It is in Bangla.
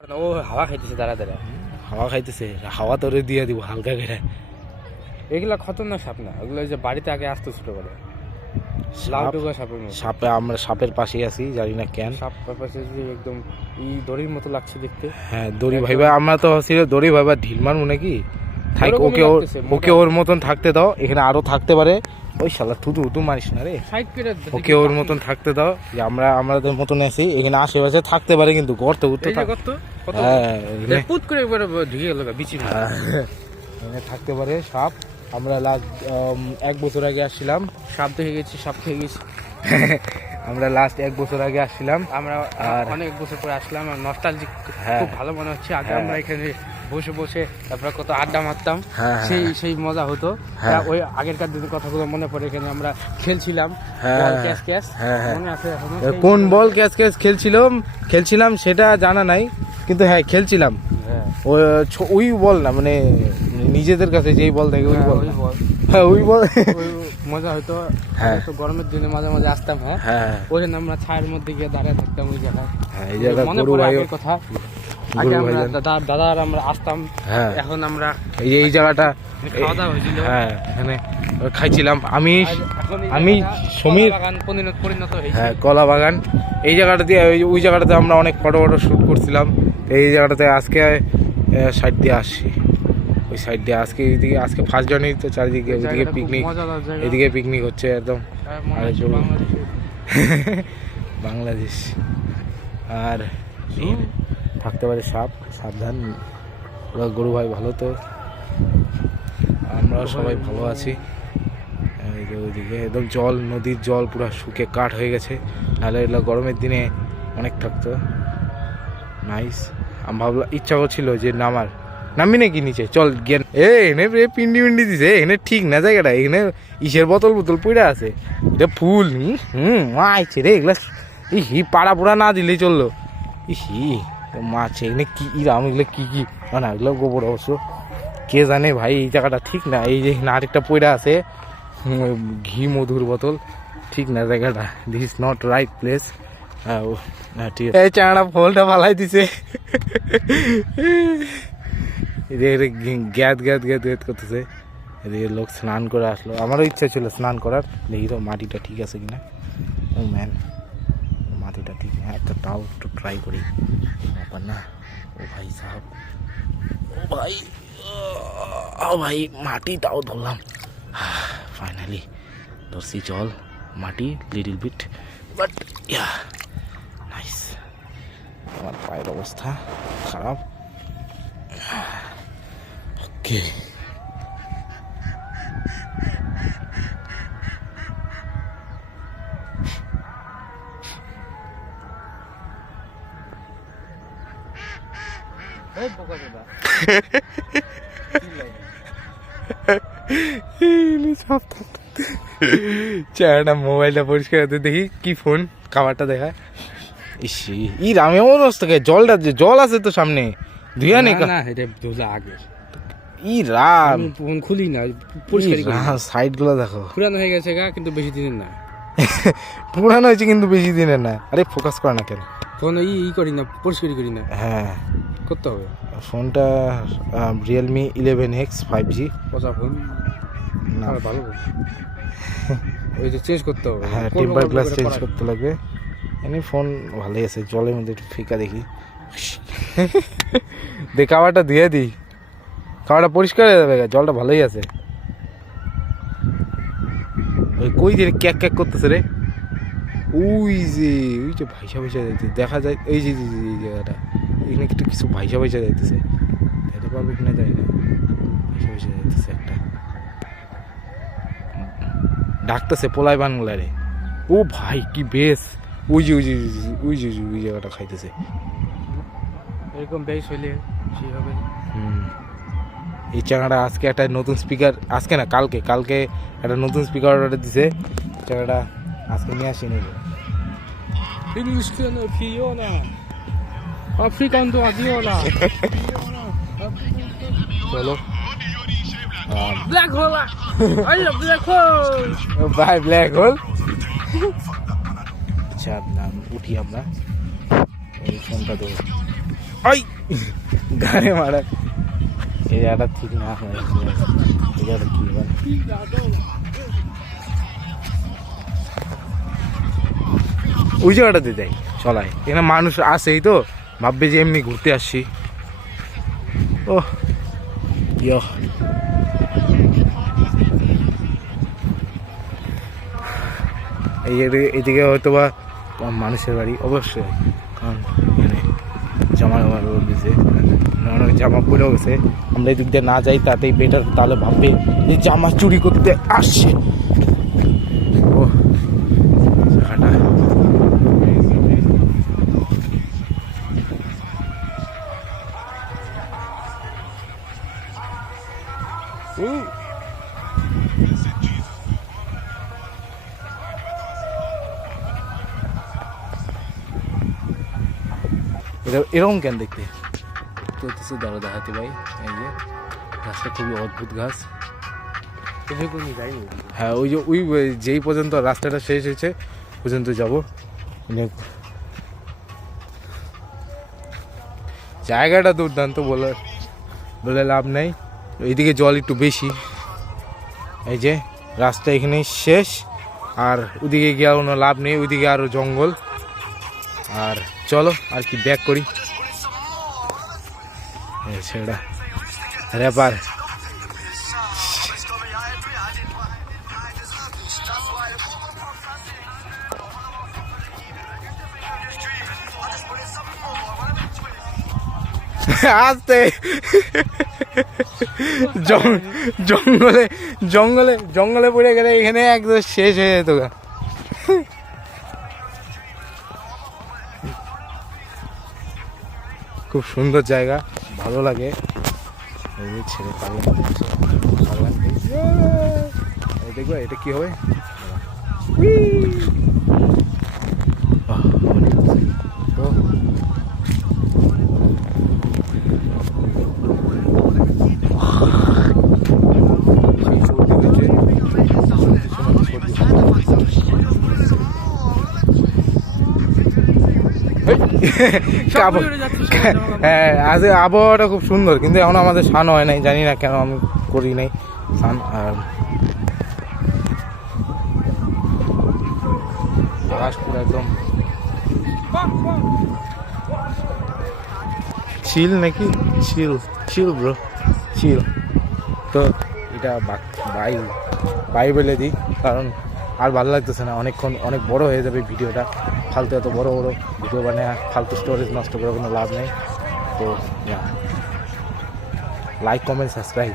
ও হাওয়া খাইতেছে দাঁড়া দাঁড়া। হাওয়া খাইতেছে, হাওয়া তোরে দিয়ে দিব হালকা করে। এগুলা খতরনাক সাপ না, ওগুলো যে বাড়িতে আগে আসতো ছোট করে লাল ডোগা সাপের মতো। সাপে আমরা সাপের পাশেই আছি, জানি না কেন সাপ পাশে যে একদম ই দড়ির মতো লাগছে দেখতে। হ্যাঁ দড়ি ভাইবা, আমরা তো ভাবছিল দড়ি ভাইবা ঢিল মারবো নাকি, থাক ওরকমই ওকে লাগতেছে, ওকে ওর মতন থাকতে দাও, এখানে আরো থাকতে পারে। ওই শালা থুতু উতু মারিস না রে, সাইড করে ওকে ওর মতন থাকতে দাও, যে আমরা আমাদের মতন আছি এখানে আশেপাশে থাকতে পারে, কিন্তু গর্তে উঠতে থাক। হ্যাঁ এখানে পুত করে একবার ঢুকে গেল বিচি। এখানে থাকতে পারে সাপ। আমরা লাস্ট 1 বছর আগে আসছিলাম, সাপ দেখে গেছি, সাপ খেয়ে গেছি। আমরা লাস্ট 1 বছর আগে আসছিলাম, আমরা আর অনেক বছর পরে আসলাম, আর নস্টালজিক হ্যাঁ। খুব ভালো মনে হচ্ছে। আগে হ্যাঁ। আমরা এখানে বসে বসে তারপরে কত আড্ডা মারতাম, হ্যাঁ, সেই সেই মজা হতো। হ্যাঁ। ওই আগেরকার দিনের কথাগুলো মনে পড়ে, এখানে আমরা খেলছিলাম হ্যাঁ, বল ক্যাচ ক্যাচ, হ্যাঁ, হ্যাঁ। মনে আছে এখনো? কোন বল ক্যাচ ক্যাচ খেলছিলাম সেটা জানা নাই, কিন্তু হ্যাঁ খেলছিলাম। হ্যাঁ, ওই বল না, মানে নিজেদের কাছে যেই বল থাকে ওই বল। ওই বল, হ্যাঁ ওই বল। ওই মজা হতো। হ্যাঁ। তো গরমের দিনে মাঝে মাঝে আসতাম। হ্যাঁ, হ্যাঁ ওখানে আমরা ছায়ের মধ্যে গিয়ে দাঁড়িয়ে থাকতাম ওই জায়গায়। হ্যাঁ, এই জায়গা মনে গরু পড়ে ভাই, আগের কথা। আগে গরু আমরা ভাইজান। দাদা আর আমরা আসতাম। হ্যাঁ এখন আমরা এই যে এই জায়গাটা খাওয়া দাওয়া হয়েছিল। হ্যাঁ এখানে খাইছিলাম আমি আর এখন এই আমি জায়গাটা সমীর। কলা বাগান পরিণত হয়েছে। হ্যাঁ কলা বাগান, এই জায়গাটা দিয়ে ওই জায়গাটাতে আমরা অনেক ফটো শ্যুট করছিলাম। তো এই জায়গাটাতে আজকে সাইড দিয়ে আসছি, ওই সাইড দিয়ে আজকে ফার্স্ট জার্নি, তো চারিদিকে ওইদিকে জায়গাটা খুব পিকনিক, মজাদার জায়গা। এদিকে পিকনিক হচ্ছে একদম। মনে আর হচ্ছে গরু। বাংলাদেশে। বাংলাদেশ। আর থাকতে পারে সাপ, সাবধান। ওরা গরু ভাই ভালো, তো আমরা সবাই ভালো আছি। এই যে ওইদিকে একদম জল, নদীর জল পুরো শুকে কাঠ হয়ে গেছে, নাহলে এগুলো গরমের দিনে অনেক থাকতো। নাইস। আমি ভাবলাম, ইচ্ছা করছিল যে নামবি নাকি নিচে, চল জ্ঞান এনে পিন্ডি দিছে, এখানে ঠিক না জায়গাটা, এখানে ইসের বোতল পড়ে আছে, এটা ফুল আইছে রে এগুলা। ই পাড়া পোড়া না দিলেই চললো। মাছ এখানে কি ইরাম, এগুলো কি না, এগুলো গোবর অবশ্য, কে জানে ভাই। এই জায়গাটা ঠিক না, এই যে আরেকটা পয়রা আছে ঘি মধুর বোতল, ঠিক না জায়গাটা, this is not right place. হ্যাঁ ঠিক আছে। এই চাঁড়া ফলটা ফালাই দিছে, গ্যাদ করতেছে। এদিকে লোক স্নান করে আসলো, আমারও ইচ্ছা ছিল স্নান করার, দেখি তো মাটিটা ঠিক আছে কিনা। ও ম্যান, মাটিটা ঠিক না, তাও একটু ট্রাই করি। ব্যাপার না। ও ভাই সাহেব, ও ভাই মাটি তাও ধরলাম, ফাইনালি ধরছি জল, মাটি little bit, but yeah nice. আমার পায়ের অবস্থা খারাপ। ওকে, এই বোকা দাদা। চেহারাটা মোবাইলটা পরিষ্কার হতে দেখি কি ফোন খাবারটা দেখা। ই রামে অবস্থা, জলটা জল আছে তো সামনে, ধুয়া নেই না, এটা ধুলা আগে। ই রাম, আমি ফোন খুলি না, পরিষ্কার করি না। সাইড গুলো দেখো, পুরানো হয়ে গেছে গা, কিন্তু বেশি দিনের না। পুরানো হয়েছে কিন্তু বেশি দিনের না। আরে ফোকাস করে না কেন, ফোন ই করি না, পরিষ্কার করি না, হ্যাঁ করতে হবে। ফোনটা রিয়েলমি 11X 5G। পচা ফোন না ভালো ফোন। ওই যে চেঞ্জ করতে হবে, হ্যাঁ টেম্পার গ্লাস চেঞ্জ করতে লাগবে। এমনি ফোন ভালোই আছে, জলের মধ্যে একটু ফিকা দেখি। খাবারটা দিয়ে দিই, খাবারটা পরিষ্কার হয়ে যাবে, জলটা ভালোই আছে। ওই কই দিয়ে ক্যাক করতেছে রে, ওই যে ভাইসা যাইতেছে, দেখা যায় এই যে এই জায়গাটা, এখানে একটু কিছু ভাইসা যাইতেছে, দেখতে পারবো কিনা যাই না, ভাইসা যাইতেছে একটা, ডাকতেছে পোলাই বাংলা রে। ও ভাই কি বেশ, ওই জায়গাটা খাইতেছে। এরকম বেশ হইলে সেই হবে। এই চাঙাটা আজকে একটা নতুন স্পিকার, আজকে না কালকে একটা নতুন স্পিকার অর্ডার দিছে, চাঙাটা আজকে নিয়ে আসি নাকি। ইংলিশ কেন ফিও না, আফ্রিকান তো আজিও না। চলো black hole, I love black hole, bye black hole. আচ্ছা নাম উঠি আমরা, এই ফোনটা দেবো। ওই গানে মারা এই জায়গাটা ঠিক না এই জায়গাটা কি এবার ওই জায়গাটাতে যাই চলাই এখানে মানুষ আসেই তো ভাববে যে এমনি ঘুরতে আসছি ও ইয় এইদিকে হয়তো বা মানুষের বাড়ি অবশ্যই কারণ এখানে জামা দিয়েছে অনেক জামা পরেও গেছে আমরা এদিক দিয়ে না যাই তাতেই বেটার তাহলে ভাববে যে জামা চুরি করতে আসছে ও জায়গাটা এরকম কেন দেখতে হচ্ছে দাঁড়া দেখাতে ভাই এই যে গাছটা খুবই অদ্ভুত গাছ হ্যাঁ ওই যে ওই যেই পর্যন্ত রাস্তাটা শেষ হয়েছে পর্যন্ত যাবো জায়গাটা দুর্দান্ত বলে লাভ নেই এইদিকে জল একটু বেশি এই যে রাস্তা এখানে শেষ আর ওইদিকে গিয়ে কোনো লাভ নেই ওইদিকে আরও জঙ্গল আর চলো আর কি ব্যাক করি সেটা রেপার আসতে জঙ্গলে জঙ্গলে জঙ্গলে পড়ে গেলে এখানে একদম শেষ হয়ে যেত খুব সুন্দর জায়গা ভালো লাগে ছেড়ে দেখবো এটা কি হবে হ্যাঁ আজ আবহাওয়াটা খুব সুন্দর কিন্তু এখন আমাদের স্নান হয় নাই জানি না কেন আমি করি নাই স্নান আর আকাশ পুরো একদম চিল নাকি চিল চিল ব্রো চিল তো এটা বাই বলে দিই কারণ আর ভালো লাগতেছে না অনেকক্ষণ অনেক বড় হয়ে যাবে ভিডিওটা ফালতু এত বড় বড় ভিডিও বানিয়ে ফালতু স্টোরেজ নষ্ট করে কোনো লাভ নেই তো লাইক কমেন্ট সাবস্ক্রাইব